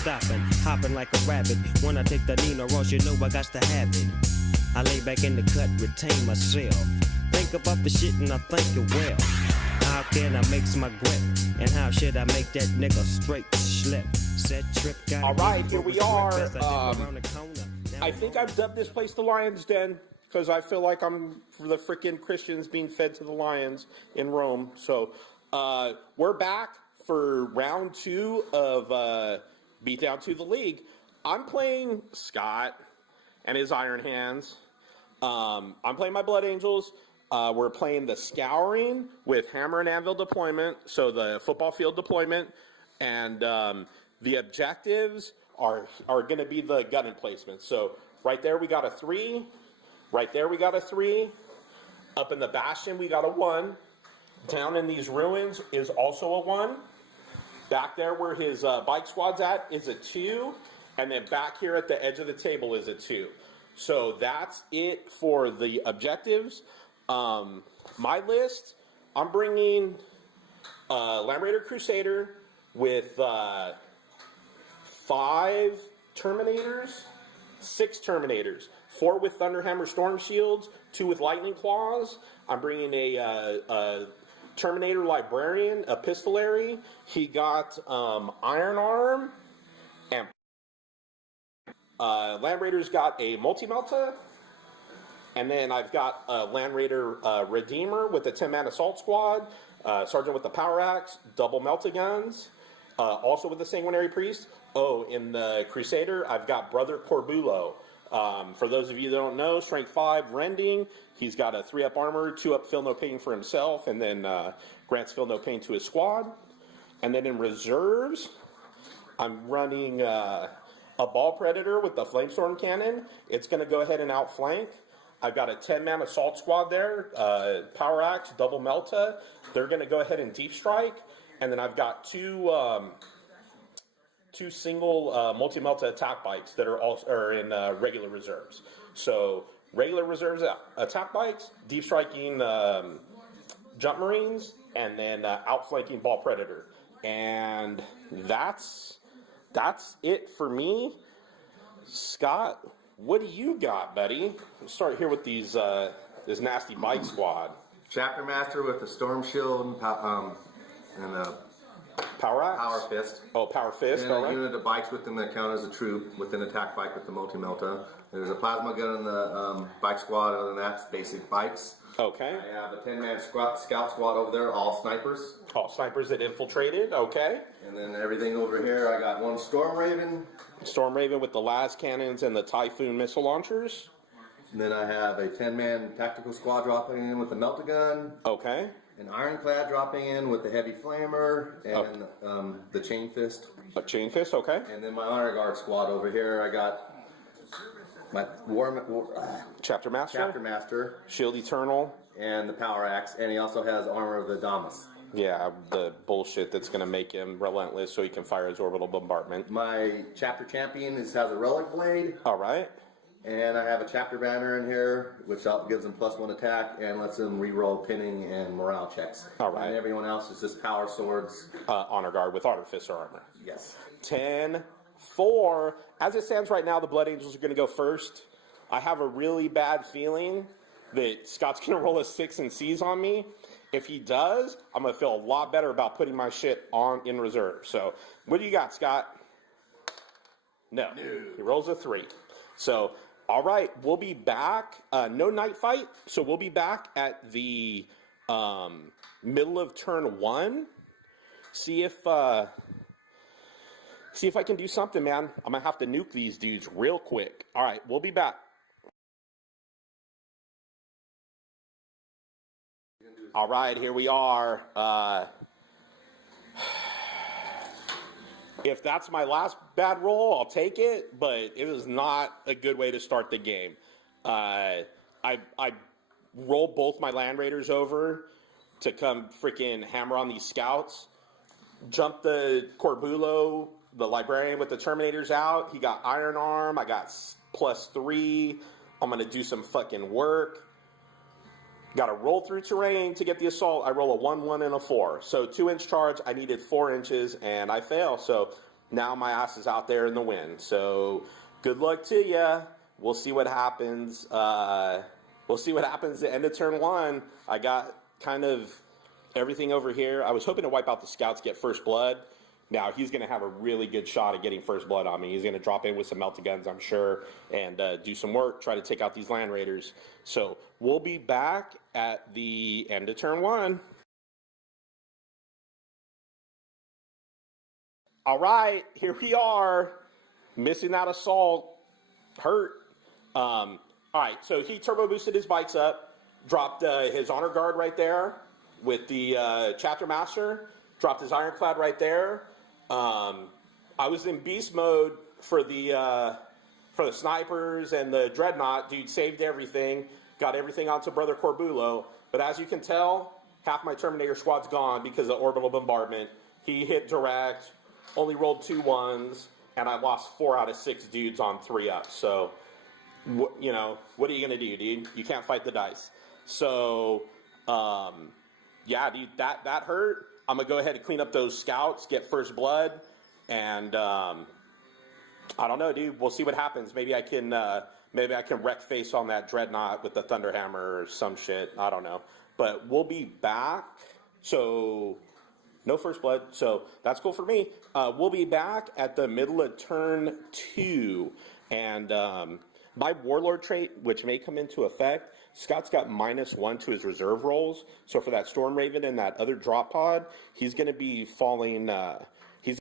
stopping, hopping like a rabbit. When I take the Nino Ross, you know I got to have it. I lay back in the cut, retain myself. Think about the shit and I think it well. How can I make my grip? And how should I make that nigga straight slip? Set trip, got all right, here we are. I think I've dubbed this place the Lion's Den because I feel like I'm the freaking Christians being fed to the lions in Rome. So we're back for round 2 of Beatdown to the League. I'm playing Scott and his Iron Hands. I'm playing my Blood Angels. We're playing the Scouring with Hammer and Anvil deployment, so the football field deployment, and the objectives are going to be the gun emplacement. So right there we got a 3, right there we got a 3, up in the Bastion we got a 1, down in these ruins is also a 1, back there where his bike squad's at is a 2, and then back here at the edge of the table is a 2. So that's it for the objectives. My list, I'm bringing Land Raider Crusader with 5 Terminators, 6 Terminators, 4 with Thunderhammer Storm Shields, 2 with Lightning Claws. I'm bringing a Terminator Librarian, a Pistolary. He got Iron Arm, and Land Raider's got a Multi-Melta. And then I've got a Land Raider Redeemer with the 10-man Assault Squad, Sergeant with the Power Axe, double Melta Guns, also with the Sanguinary Priest. Oh, in the Crusader, I've got Brother Corbulo. For those of you that don't know, Strength 5, Rending. He's got a 3-up armor, 2-up Feel No Pain for himself, and then grants Feel No Pain to his squad. And then in Reserves, I'm running a Ball Predator with the Flamestorm Cannon. It's going to go ahead and outflank. I've got a 10-man Assault Squad there, Power Axe, double Melta. They're going to go ahead and Deep Strike. And then I've got two single multi-Melta attack bikes that are in regular reserves. So regular reserves attack bikes, Deep Striking Jump Marines, and then outflanking Ball Predator. And that's it for me. Scott, what do you got, buddy? Let's start here with these this nasty bike squad. Chapter Master with the Storm Shield and Power Axe? Power Fist. Oh, Power Fist, and all right. A unit of bikes with them that count as a troop with an attack bike with the Multi-Melta. There's a plasma gun in the bike squad. Other than that, it's basic bikes. Okay. I have a 10-man scout squad over there, all snipers. All snipers that infiltrated, okay. And then everything over here, I got one Storm Raven. Storm Raven with the las cannons and the Typhoon missile launchers. And then I have a 10-man tactical squad dropping in with the Melta gun. Okay. An Ironclad dropping in with the Heavy Flamer and the Chain Fist. A Chain Fist, okay. And then my Honor Guard squad over here, I got my Chapter Master. Shield Eternal. And the Power Axe. And he also has Armor of the Damas. Yeah, the bullshit that's going to make him relentless so he can fire his orbital bombardment. My Chapter Champion has a Relic Blade. All right. And I have a Chapter Banner in here, which gives him +1 attack and lets him reroll pinning and morale checks. All right. And everyone else is just Power Swords. Honor Guard with Honor Fist armor. Yes. 10-4. As it stands right now, the Blood Angels are going to go first. I have a really bad feeling that Scott's going to roll a 6 and C's on me. If he does, I'm going to feel a lot better about putting my shit on in reserve. So, what do you got, Scott? No. He rolls a 3. So, all right, we'll be back. No night fight, so we'll be back at the middle of turn 1. See if I can do something, man. I'm going to have to nuke these dudes real quick. All right, we'll be back. All right, here we are. If that's my last bad roll, I'll take it, but it was not a good way to start the game. I rolled both my Land Raiders over to come freaking hammer on these scouts. Jumped the Corbulo, the Librarian with the Terminators out. He got Iron Arm. I got +3. I'm going to do some fucking work. Got to roll through terrain to get the assault. I roll a 1, 1, and a 4. So 2-inch charge. I needed 4 inches, and I fail. So now my ass is out there in the wind. So good luck to ya. We'll see what happens. We'll see what happens at the end of turn 1. I got kind of everything over here. I was hoping to wipe out the scouts, get first blood. Now he's going to have a really good shot at getting first blood on me. He's going to drop in with some melta guns, I'm sure, and do some work, try to take out these land raiders. So we'll be back at the end of turn 1. All right, here we are. Missing that assault. Hurt. All right, so he turbo boosted his bikes up, dropped his honor guard right there with the chapter master, dropped his ironclad right there. I was in beast mode for the snipers and the dreadnought. Dude saved everything, got everything onto Brother Corbulo. But as you can tell, half my Terminator squad's gone because of orbital bombardment. He hit direct, only rolled 2 1s, and I lost 4 out of 6 dudes on 3 ups. So, you know, what are you gonna do, dude? You can't fight the dice. So, yeah, dude, that hurt. I'm gonna go ahead and clean up those scouts, get first blood, and I don't know, dude. We'll see what happens. Maybe I can wreck face on that dreadnought with the thunderhammer or some shit. I don't know, but we'll be back. So no first blood, so that's cool for me. We'll be back at the middle of turn 2, and my warlord trait, which may come into effect, Scott's got -1 to his reserve rolls. So for that Storm Raven and that other drop pod, he's going to be falling. He's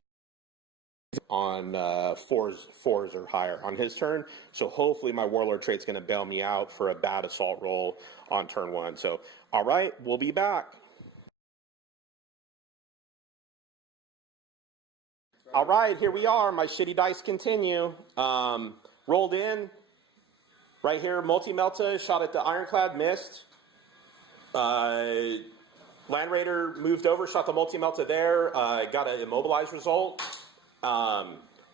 on 4s or higher on his turn. So hopefully my warlord trait's going to bail me out for a bad assault roll on turn 1. So all right, we'll be back. All right, here we are. My shitty dice continue. Rolled in. Right here, multi-melta, shot at the ironclad, missed. Land Raider moved over, shot the multi-melta there, got an immobilized result.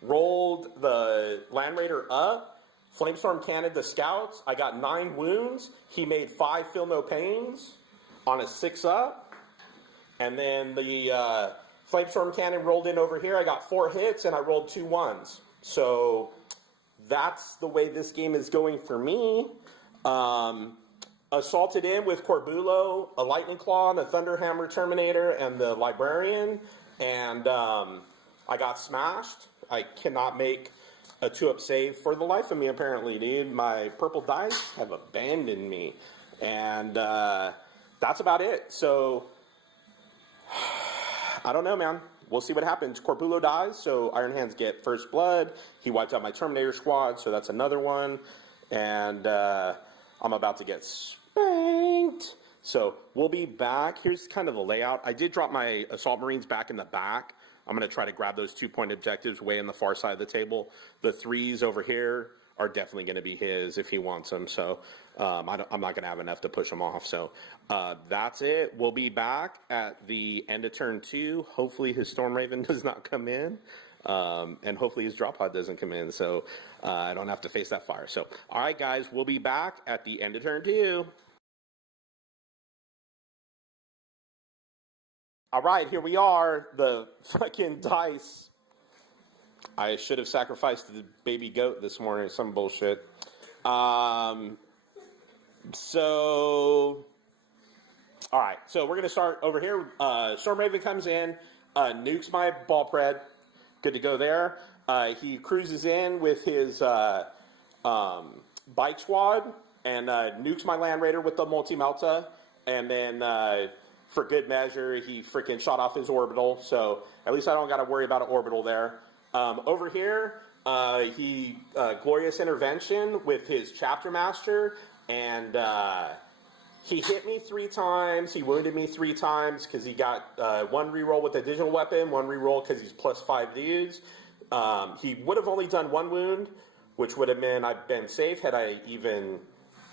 Rolled the Land Raider up, Flamestorm cannoned the scouts. I got 9 wounds. He made 5 feel no pains on a 6 up. And then the Flamestorm cannon rolled in over here. I got 4 hits and I rolled 2 1s. So that's the way this game is going for me. Assaulted in with Corbulo, a Lightning Claw, and a Thunderhammer Terminator, and the Librarian, and I got smashed. I cannot make a 2-up save for the life of me, apparently, dude. My purple dice have abandoned me, and that's about it. So, I don't know, man. We'll see what happens. Corbulo dies, so Iron Hands get first blood. He wiped out my Terminator squad, so that's another one. And I'm about to get spanked. So we'll be back. Here's kind of the layout. I did drop my Assault Marines back in the back. I'm going to try to grab those 2-point objectives way in the far side of the table. The 3s over here are definitely going to be his if he wants them. So I'm not going to have enough to push him off. So that's it. We'll be back at the end of turn 2. Hopefully his Storm Raven does not come in. And hopefully his drop pod doesn't come in. So I don't have to face that fire. So, all right, guys, we'll be back at the end of turn 2. All right, here we are. The fucking dice. I should have sacrificed the baby goat this morning. Some bullshit. So, all right. So we're going to start over here. Storm Raven comes in, nukes my ball pred. Good to go there. He cruises in with his bike squad and nukes my Land Raider with the multi-melta. And then, for good measure, he freaking shot off his orbital. So at least I don't got to worry about an orbital there. Over here, he glorious intervention with his chapter master, and he hit me 3 times. He wounded me 3 times because he got 1 reroll with a digital weapon, 1 reroll because he's +5 dudes. He would have only done 1 wound, which would have meant I've been safe had I even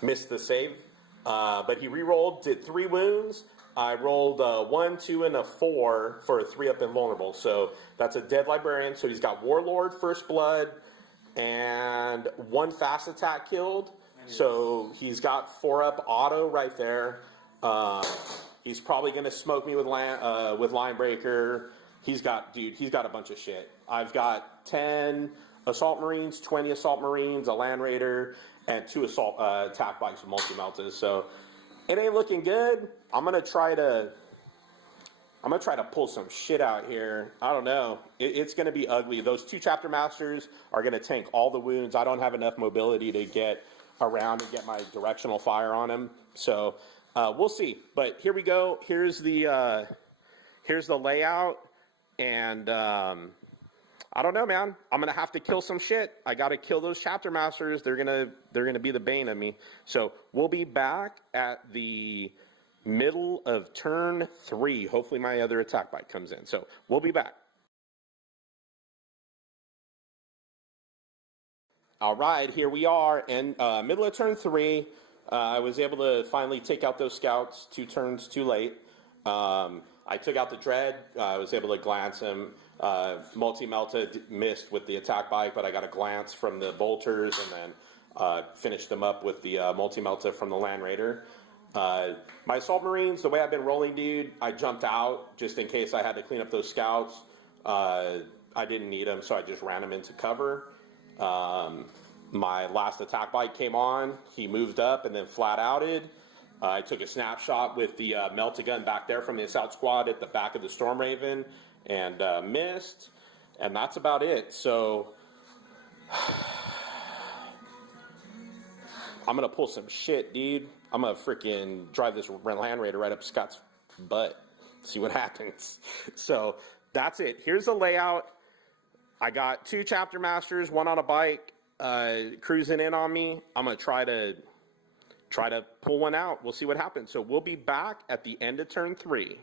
missed the save. But he rerolled, did 3 wounds. I rolled a 1, 2, and a 4 for a 3-up invulnerable. So that's a dead librarian. So he's got Warlord, First Blood, and 1 fast attack killed. So he's got 4-up auto right there. He's probably going to smoke me with Linebreaker. he's got a bunch of shit. I've got 10 assault marines, 20 assault marines, a land raider, and 2 assault attack bikes with multi-meltas. So it ain't looking good. I'm gonna try to pull some shit out here. I don't know. It's gonna be ugly. Those 2 chapter masters are gonna tank all the wounds. I don't have enough mobility to get around and get my directional fire on him. So we'll see. But here we go. Here's the layout, and I don't know, man. I'm gonna have to kill some shit. I gotta kill those chapter masters. They're gonna be the bane of me. So we'll be back at the middle of turn 3. Hopefully my other attack bike comes in. So we'll be back. All right, here we are in middle of turn 3. I was able to finally take out those scouts 2 turns too late. I took out the Dread. I was able to glance him. Multi-Melta missed with the attack bike, but I got a glance from the Bolters and then finished them up with the Multi-Melta from the Land Raider. My Assault Marines, the way I've been rolling, dude, I jumped out just in case I had to clean up those scouts. I didn't need them, so I just ran them into cover. My last attack bike came on. He moved up and then flat outed. I took a snapshot with the Melt-A-Gun back there from the assault squad at the back of the Storm Raven and missed. And that's about it. So I'm going to pull some shit, dude. I'm going to freaking drive this Land Raider right up Scott's butt. See what happens. So that's it. Here's the layout. I got 2 chapter masters, 1 on a bike, cruising in on me. I'm going to try to pull one out. We'll see what happens. So we'll be back at the end of turn 3.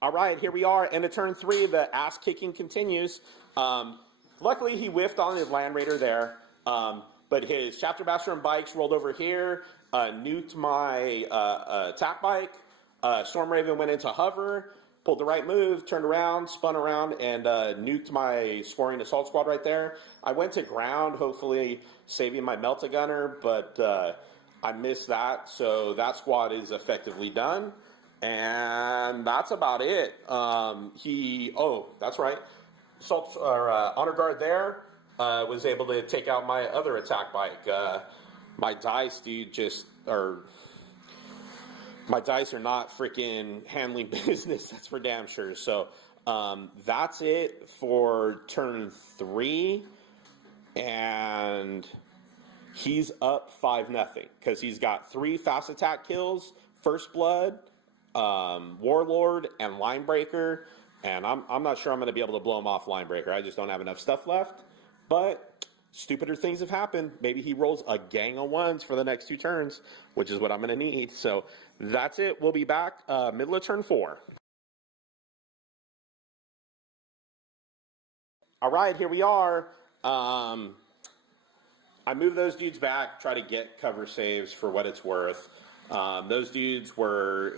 All right, here we are, end of turn 3. The ass kicking continues. Luckily, he whiffed on his Land Raider there, but his chapter master and bikes rolled over here, nuked my attack bike. Storm Raven went into hover, pulled the right move, turned around, spun around, and nuked my scoring assault squad right there. I went to ground, hopefully saving my Melt-A-Gunner, but I missed that, so that squad is effectively done. And that's about it. That's right. Assault or honor guard there was able to take out my other attack bike. My dice, dude, my dice are not freaking handling business. That's for damn sure. So that's it for turn 3, and he's up 5-0 because he's got 3 fast attack kills, First Blood, Warlord, and Linebreaker. And I'm not sure I'm going to be able to blow him off Linebreaker. I just don't have enough stuff left. But stupider things have happened. Maybe he rolls a gang of 1s for the next 2 turns, which is what I'm going to need. So that's it. We'll be back middle of turn 4. All right, here we are. I moved those dudes back, try to get cover saves for what it's worth. Those dudes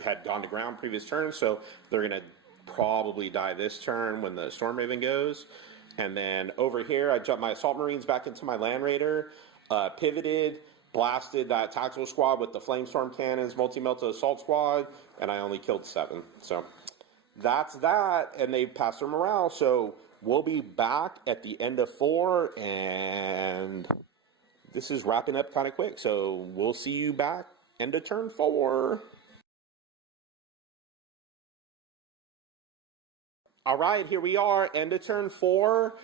had gone to ground previous turn, so they're going to probably die this turn when the Storm Raven goes. And then over here, I jumped my Assault Marines back into my Land Raider, pivoted, blasted that tactical squad with the Flamestorm Cannons, Multi-Melta Assault Squad, and I only killed 7. So that's that, and they passed their morale. So we'll be back at the end of 4, and this is wrapping up kind of quick. So we'll see you back end of turn 4. All right, here we are, end of turn 4.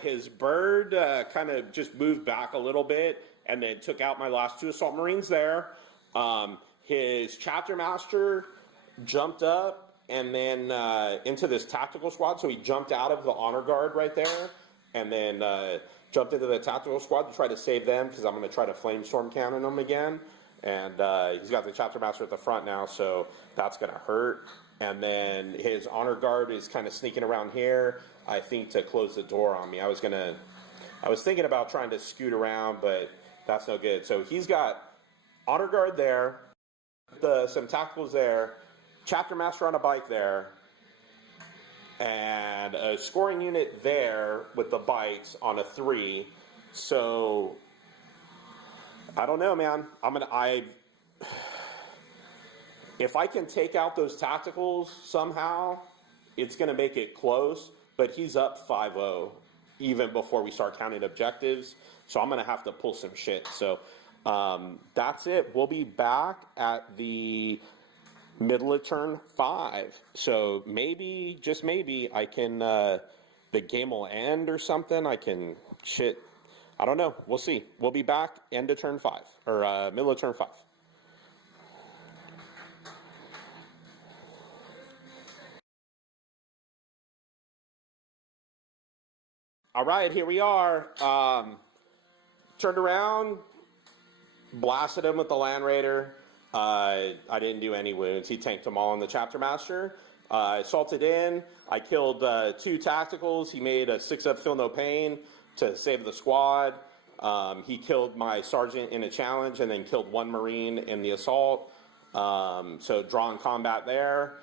His bird kind of just moved back a little bit and then took out my last 2 Assault Marines there. His Chapter Master jumped up and then into this tactical squad, so he jumped out of the Honor Guard right there and then jumped into the tactical squad to try to save them because I'm going to try to Flamestorm Cannon them again. And he's got the Chapter Master at the front now, so that's going to hurt. And then his Honor Guard is kind of sneaking around here, I think, to close the door on me. I was thinking about trying to scoot around, but that's no good. So he's got Honor Guard there, some tacticals there, Chapter Master on a bike there, and a scoring unit there with the bikes on a 3. So I don't know, man. If I can take out those tacticals somehow, it's going to make it close. But he's up 5-0 even before we start counting objectives. So I'm going to have to pull some shit. So that's it. We'll be back at the middle of turn 5. So maybe, just maybe, I can, the game will end or something. I can, shit, I don't know. We'll see. We'll be back end of turn 5, or middle of turn 5. All right, here we are. Turned around, blasted him with the Land Raider. I didn't do any wounds. He tanked them all on the Chapter Master. I assaulted in. I killed 2 tacticals. He made a 6-up Feel No Pain to save the squad. He killed my sergeant in a challenge and then killed 1 Marine in the assault. So drawn combat there.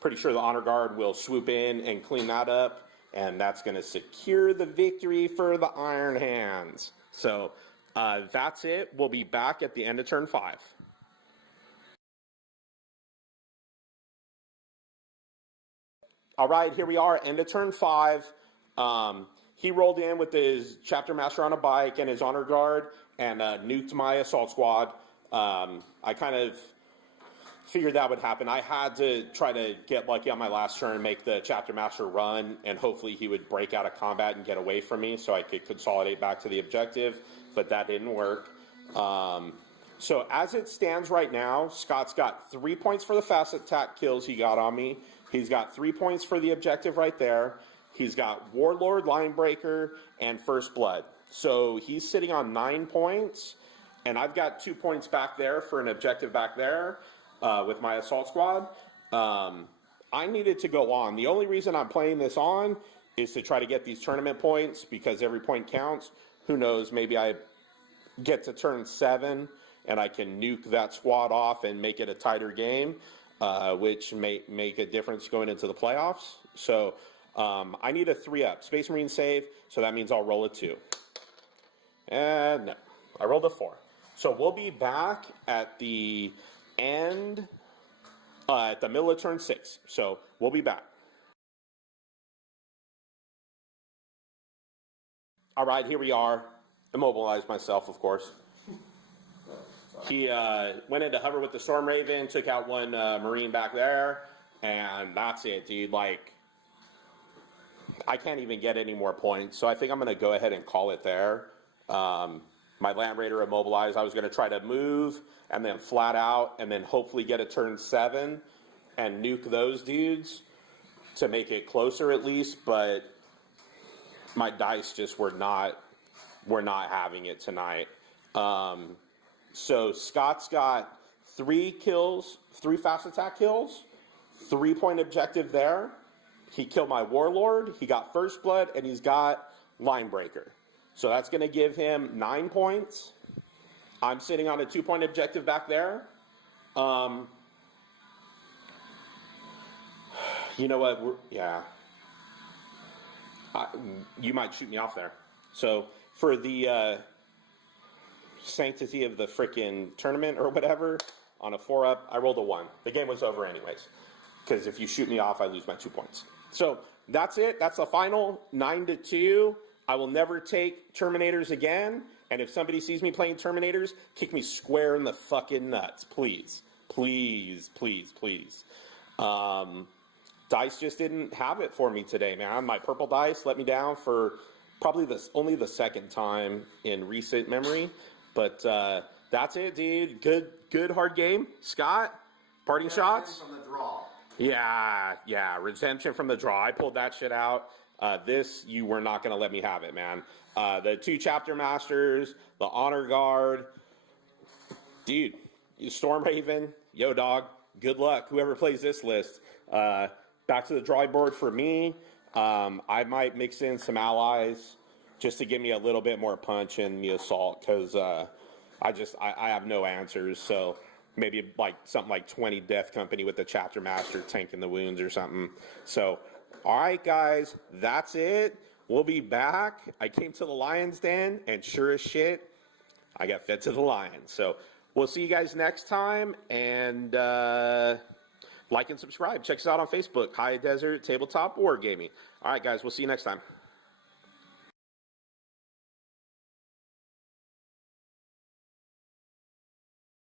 Pretty sure the Honor Guard will swoop in and clean that up. And that's going to secure the victory for the Iron Hands. So that's it. We'll be back at the end of turn 5. All right, here we are, end of turn 5. He rolled in with his Chapter Master on a bike and his Honor Guard and nuked my assault squad. I kind of figured that would happen. I had to try to get lucky on my last turn and make the Chapter Master run, and hopefully he would break out of combat and get away from me so I could consolidate back to the objective, but that didn't work. So as it stands right now, Scott's got 3 points for the fast attack kills he got on me. He's got 3 points for the objective right there. He's got Warlord, Linebreaker, and First Blood. So he's sitting on 9 points, and I've got 2 points back there for an objective back there. With my assault squad, I needed to go on. The only reason I'm playing this on is to try to get these tournament points because every point counts. Who knows, maybe I get to turn 7 and I can nuke that squad off and make it a tighter game, which may make a difference going into the playoffs. So I need a 3-up. Space Marine save, so that means I'll roll a 2. And no, I rolled a 4. So we'll be back at the end at the middle of turn 6. So we'll be back. All right, here we are. Immobilized myself, of course. He went into hover with the Storm Raven, took out 1 Marine back there, and that's it, dude. Like, I can't even get any more points, so I think I'm going to go ahead and call it there. My Land Raider immobilized. I was going to try to move and then flat out and then hopefully get a turn 7 and nuke those dudes to make it closer at least, but my dice just were not having it tonight. So Scott's got 3 kills, 3 fast attack kills, 3-point objective there. He killed my Warlord, he got First Blood, and he's got Linebreaker. So that's going to give him 9 points. I'm sitting on a 2-point objective back there. You know what? You might shoot me off there. So for the sanctity of the frickin' tournament or whatever, on a 4-up, I rolled a 1. The game was over anyways. Because if you shoot me off, I lose my 2 points. So that's it. That's the final 9-2. I will never take Terminators again, and if somebody sees me playing Terminators, kick me square in the fucking nuts, please. Please, please, please. Dice just didn't have it for me today, man. My purple dice let me down for probably only the second time in recent memory, but that's it, dude. Good hard game. Scott, parting shots? From the draw. Yeah, redemption from the draw. I pulled that shit out. This, you were not going to let me have it, man. The 2 Chapter Masters, the Honor Guard. Dude, Storm Raven, yo, dog, good luck. Whoever plays this list. Back to the drawing board for me. I might mix in some allies just to give me a little bit more punch in the assault because I have no answers. So maybe like something like 20 Death Company with the Chapter Master tanking the wounds or something. So, all right, guys, that's it. We'll be back. I came to the Lion's Den, and sure as shit, I got fed to the lions. So we'll see you guys next time, and like and subscribe. Check us out on Facebook, High Desert Tabletop Wargaming. All right, guys, we'll see you next time.